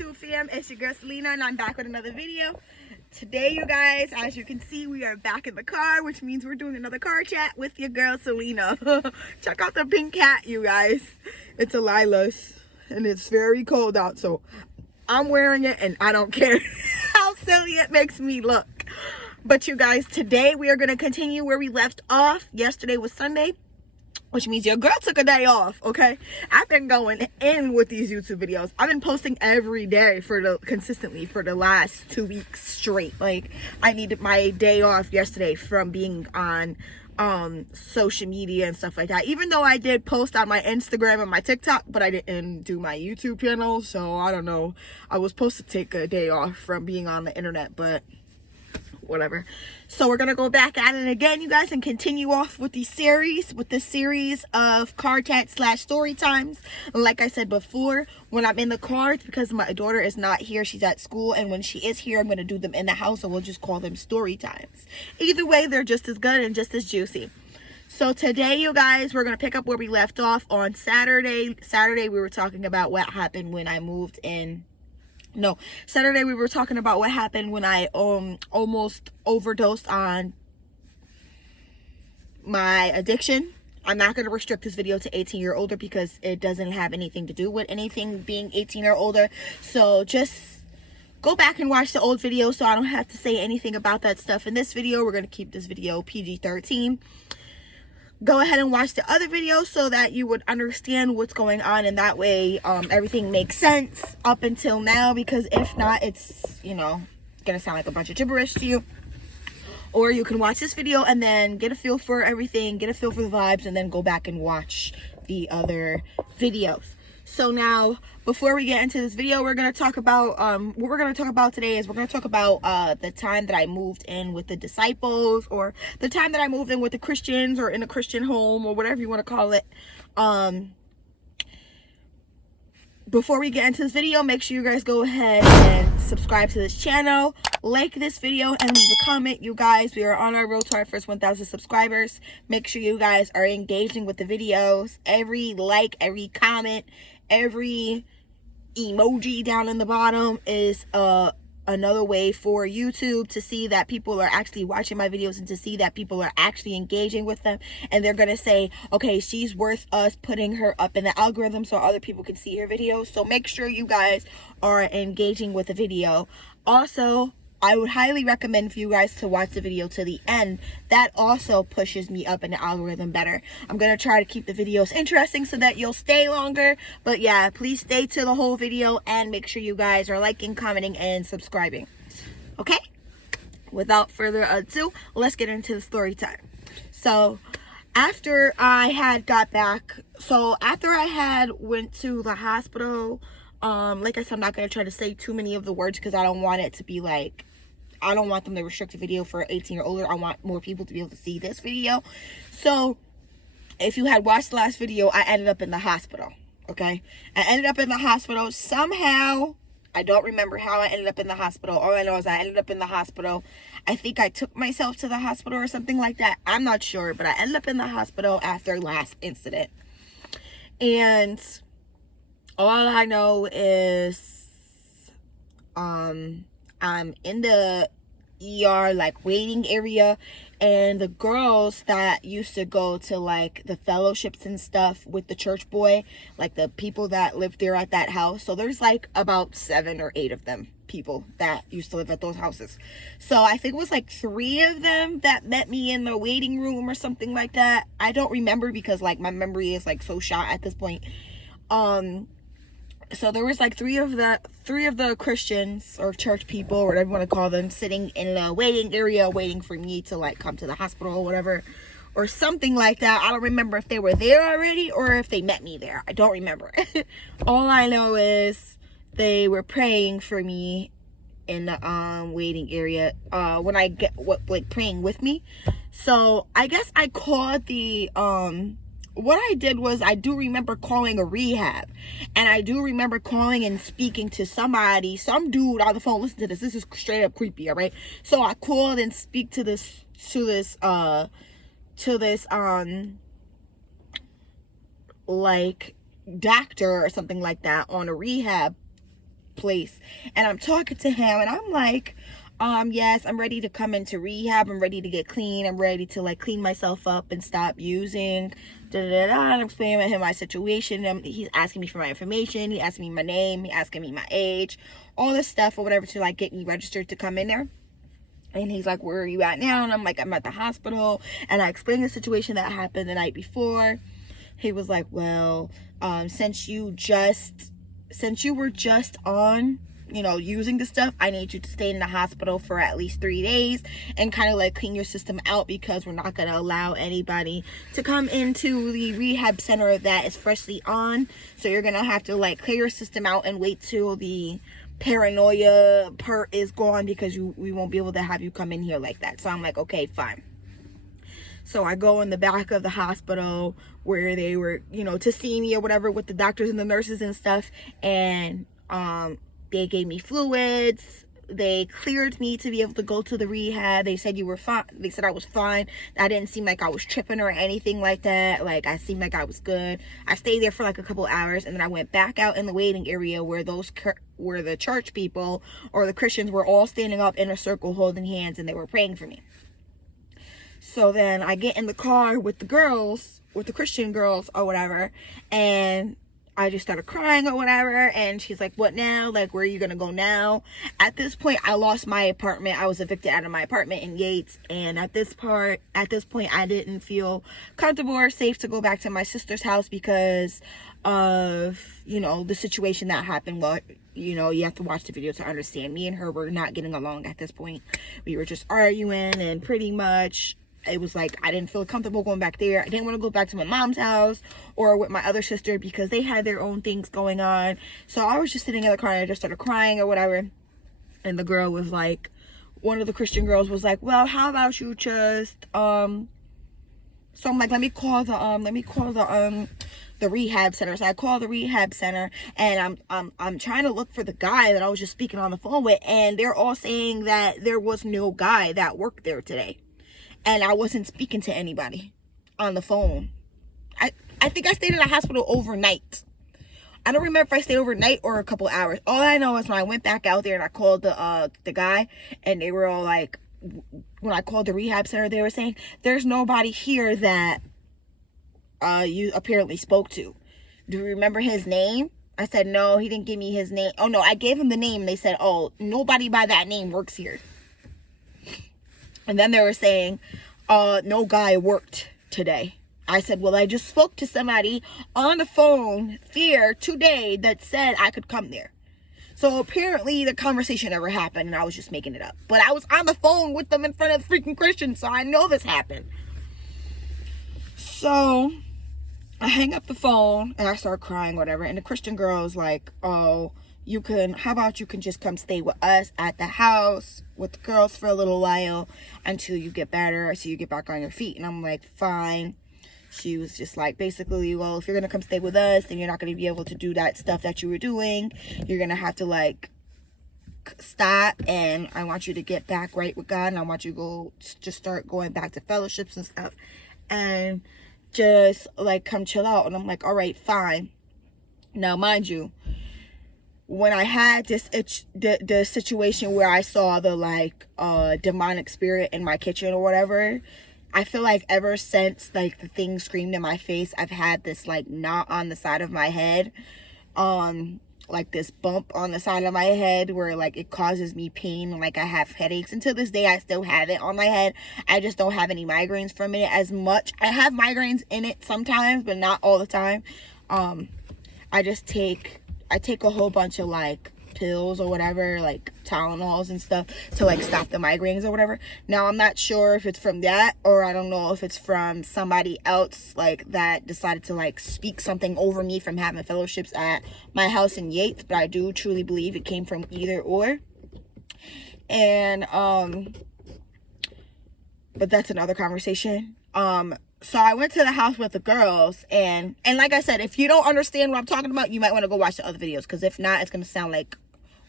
YouTube fam, it's your girl Salena and I'm back with another video. Today you guys, as you can see, we are back in the car, which means we're doing another car chat with your girl Salena. Check out the pink cat, you guys. It's a Lila's and it's very cold out, so I'm wearing it and I don't care how silly it makes me look. But you guys, today we are going to continue where we left off. Yesterday was Sunday, which means your girl took a day off, okay? I've been going in with these YouTube videos. I've been posting every day consistently for the last 2 weeks straight. Like, I needed my day off yesterday from being on social media and stuff like that. Even though I did post on my Instagram and my TikTok, but I didn't do my YouTube channel, so I don't know. I was supposed to take a day off from being on the internet, but whatever. So we're gonna go back at it again, you guys, and continue off with this series of car chat / story times. Like I said before, when I'm in the car, it's because my daughter is not here, she's at school, and when she is here, I'm gonna do them in the house, and we'll just call them story times. Either way, they're just as good and just as juicy. So today, you guys, we're gonna pick up where we left off on Saturday. Saturday we were talking about what happened when I moved in. No, Saturday we were talking about what happened when I almost overdosed on my addiction. I'm not going to restrict this video to 18 or older because it doesn't have anything to do with anything being 18 or older. So just go back and watch the old video so I don't have to say anything about that stuff. In this video, we're going to keep this video PG-13. Go ahead and watch the other videos so that you would understand what's going on, and that way everything makes sense up until now, because if not, it's, you know, gonna sound like a bunch of gibberish to you. Or you can watch this video and then get a feel for everything, get a feel for the vibes, and then go back and watch the other videos. So now, before we get into this video, we're going to talk about, what we're going to talk about today is we're going to talk about the time that I moved in with the disciples, or the time that I moved in with the Christians, or in a Christian home, or whatever you want to call it. Before we get into this video, make sure you guys go ahead and subscribe to this channel, like this video, and leave a comment. You guys, we are on our road to our first 1,000 subscribers. Make sure you guys are engaging with the videos. Every like, every comment, every emoji down in the bottom is another way for YouTube to see that people are actually watching my videos, and to see that people are actually engaging with them, and they're gonna say, okay, she's worth us putting her up in the algorithm so other people can see her videos. So make sure you guys are engaging with the video. Also, I would highly recommend for you guys to watch the video to the end. That also pushes me up in the algorithm better. I'm going to try to keep the videos interesting so that you'll stay longer. But yeah, please stay to the whole video and make sure you guys are liking, commenting, and subscribing. Okay? Without further ado, let's get into the story time. So, after I had got back, after I had went to the hospital, like I said, I'm not going to try to say too many of the words because I don't want it to be like, I don't want them to restrict the video for 18 or older. I want more people to be able to see this video. So, if you had watched the last video, I ended up in the hospital, okay? I ended up in the hospital somehow. I don't remember how I ended up in the hospital. All I know is I ended up in the hospital. I think I took myself to the hospital or something like that. I'm not sure, but I ended up in the hospital after last incident. And all I know is I'm in the ER, like, waiting area, and the girls that used to go to, like, the fellowships and stuff with the church boy, like, the people that lived there at that house, so there's, like, about 7 or 8 of them people that used to live at those houses. So I think it was, like, 3 of them that met me in the waiting room or something like that. I don't remember because, like, my memory is, like, so shot at this point. So there was like three of the Christians or church people, or whatever you want to call them, sitting in a waiting area waiting for me to, like, come to the hospital or whatever, or something like that. I don't remember if they were there already or if they met me there. I don't remember. All I know is they were praying for me in the waiting area when I praying with me. So I guess I called the what I did was, I do remember calling a rehab, and I do remember calling and speaking to somebody, some dude on the phone. Listen to this. This is straight up creepy, all right? So I called and speak to this like doctor or something like that on a rehab place. And I'm talking to him and I'm like, yes, I'm ready to come into rehab. I'm ready to get clean. I'm ready to like clean myself up and stop using. And I'm explaining to him my situation. And he's asking me for my information. He asking me my name. He asking me my age, all this stuff or whatever to like get me registered to come in there. And he's like, where are you at now? And I'm like, I'm at the hospital. And I explained the situation that happened the night before. He was like, well, since you were just on, you know, using the stuff, I need you to stay in the hospital for at least 3 days and kind of like clean your system out, because we're not going to allow anybody to come into the rehab center that is freshly on. So you're going to have to like clear your system out and wait till the paranoia part is gone, because we won't be able to have you come in here like that. So I'm like, okay, fine. So I go in the back of the hospital where they were, you know, to see me or whatever with the doctors and the nurses and stuff. And they gave me fluids. They cleared me to be able to go to the rehab. They said you were fine. They said I was fine. I didn't seem like I was tripping or anything like that. Like, I seemed like I was good. I stayed there for like a couple hours, and then I went back out in the waiting area where where the church people or the Christians were all standing up in a circle holding hands, and they were praying for me. So then I get in the car with the girls, with the Christian girls or whatever, and I just started crying or whatever. And she's like, what now? Like, where are you going to go now? At this point, I lost my apartment. I was evicted out of my apartment in Yates. And at this point, I didn't feel comfortable or safe to go back to my sister's house because of, you know, the situation that happened. Well, you know, you have to watch the video to understand. Me and her were not getting along at this point. We were just arguing, and pretty much it was like I didn't feel comfortable going back there. I didn't want to go back to my mom's house or with my other sister because they had their own things going on. So I was just sitting in the car and I just started crying or whatever. And the girl was like, one of the Christian girls was like, well, how about you just so I'm like, let me call the rehab center. So I call the rehab center, and I'm trying to look for the guy that I was just speaking on the phone with, and they're all saying that there was no guy that worked there today. And I wasn't speaking to anybody on the phone. I think I stayed in the hospital overnight. I don't remember if I stayed overnight or a couple hours. All I know is when I went back out there and I called the guy, and they were all like, when I called the rehab center, they were saying, there's nobody here that you apparently spoke to. Do you remember his name? I said, no, he didn't give me his name. Oh, no, I gave him the name. They said, oh, nobody by that name works here. And then they were saying, no guy worked today. I said, well, I just spoke to somebody on the phone here today that said I could come there. So apparently the conversation never happened, and I was just making it up. But I was on the phone with them in front of freaking Christians, so I know this happened. So I hang up the phone and I start crying, whatever. And the Christian girl is like, oh, how about you can just come stay with us at the house with the girls for a little while until you get better, so you get back on your feet. And I'm like, fine. She was just like, basically, well, if you're going to come stay with us, then you're not going to be able to do that stuff that you were doing. You're going to have to like stop, and I want you to get back right with God, and I want you to just start going back to fellowships and stuff, and just like come chill out. And I'm like, all right, fine. Now, mind you, when I had the situation where I saw the like demonic spirit in my kitchen or whatever, I feel like ever since like the thing screamed in my face, I've had this like knot on the side of my head, like this bump on the side of my head where like it causes me pain, like I have headaches. And to this day I still have it on my head. I just don't have any migraines from it as much. I have migraines in it sometimes, but not all the time. I take a whole bunch of like pills or whatever, like Tylenols and stuff to like stop the migraines or whatever. Now I'm not sure if it's from that, or I don't know if it's from somebody else like that decided to like speak something over me from having fellowships at my house in Yates, but I do truly believe it came from either or. And but that's another conversation. So I went to the house with the girls, and like I said, if you don't understand what I'm talking about, you might want to go watch the other videos, because if not, it's going to sound like,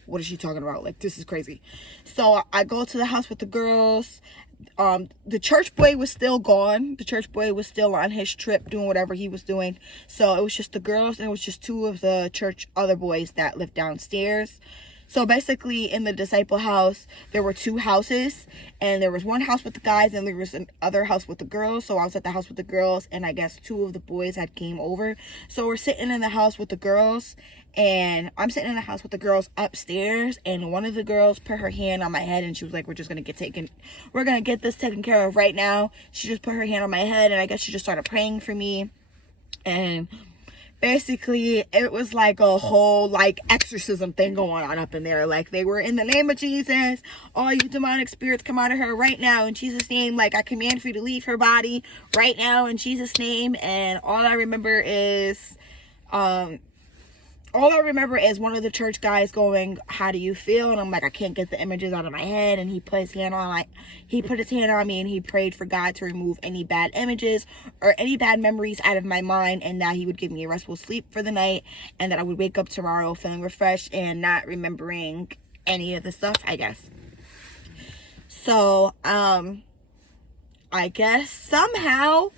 what is she talking about? Like, this is crazy. So I go to the house with the girls. The church boy was still gone. The church boy was still on his trip doing whatever he was doing. So it was just the girls, and it was just two of the church other boys that lived downstairs. So basically in the disciple house, there were two houses, and there was one house with the guys and there was another house with the girls. So I was at the house with the girls, and I guess two of the boys had came over. So we're sitting in the house with the girls, and I'm sitting in the house with the girls upstairs, and one of the girls put her hand on my head, and she was like, we're gonna get this taken care of right now. She just put her hand on my head, and I guess she just started praying for me. And basically it was like a whole like exorcism thing going on up in there. Like, they were, in the name of Jesus, all you demonic spirits come out of her right now in Jesus' name. Like, I command for you to leave her body right now in Jesus' name. And all I remember is one of the church guys going, how do you feel? And I'm like, I can't get the images out of my head. And he put his hand on me, and he prayed for God to remove any bad images or any bad memories out of my mind, and that he would give me a restful sleep for the night, and that I would wake up tomorrow feeling refreshed and not remembering any of the stuff, I guess. So I guess somehow,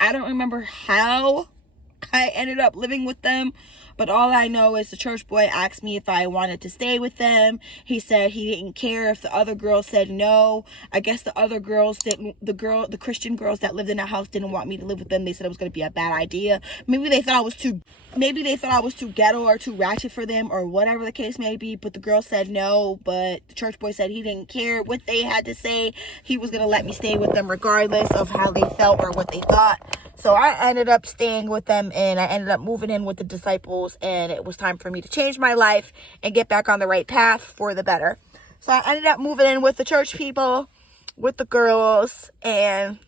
I don't remember how I ended up living with them, but all I know is the church boy asked me if I wanted to stay with them. He said he didn't care if the other girls said no. I guess the other girls didn't, the Christian girls that lived in the house didn't want me to live with them. They said it was going to be a bad idea. Maybe they thought I was too ghetto or too ratchet for them, or whatever the case may be. But the girls said no, but the church boy said he didn't care what they had to say. He was going to let me stay with them regardless of how they felt or what they thought. So I ended up staying with them, and I ended up moving in with the disciples, and it was time for me to change my life and get back on the right path for the better. So I ended up moving in with the church people, with the girls, and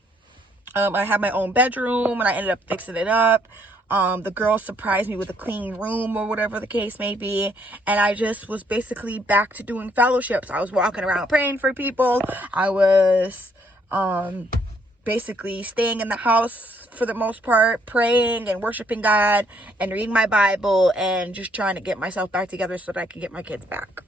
I had my own bedroom, and I ended up fixing it up. The girls surprised me with a clean room or whatever the case may be, and I just was basically back to doing fellowships. I was walking around praying for people. I was basically staying in the house for the most part, praying and worshiping God and reading my Bible, and just trying to get myself back together so that I can get my kids back.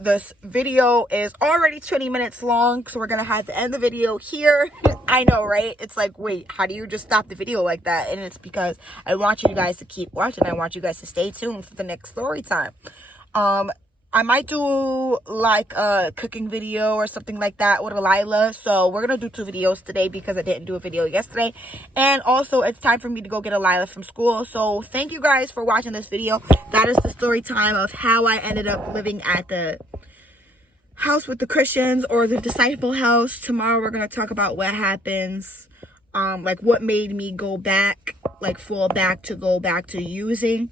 This video is already 20 minutes long, so we're gonna have to end the video here. I know, right? It's like, wait, how do you just stop the video like that? And it's because I want you guys to keep watching. I want you guys to stay tuned for the next story time. I might do like a cooking video or something like that with Lila. So we're going to do 2 videos today because I didn't do a video yesterday. And also it's time for me to go get Lila from school. So thank you guys for watching this video. That is the story time of how I ended up living at the house with the Christians, or the disciple house. Tomorrow we're going to talk about what happens, like what made me go back, like fall back to go back to using.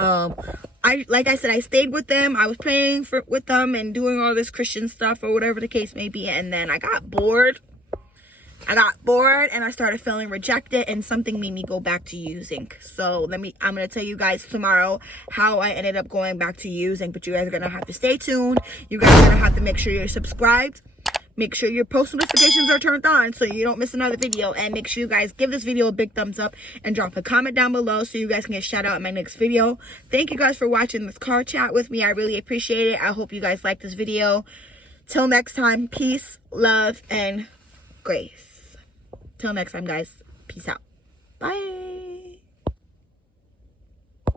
Like I said, I stayed with them. I was praying with them and doing all this Christian stuff or whatever the case may be. And then I got bored. And I started feeling rejected, and something made me go back to using. So I'm going to tell you guys tomorrow how I ended up going back to using, but you guys are going to have to stay tuned. You guys are going to have to make sure you're subscribed. Make sure your post notifications are turned on so you don't miss another video. And make sure you guys give this video a big thumbs up and drop a comment down below so you guys can get shout out in my next video. Thank you guys for watching this car chat with me. I really appreciate it. I hope you guys like this video. Till next time, peace, love, and grace. Till next time, guys. Peace out. Bye.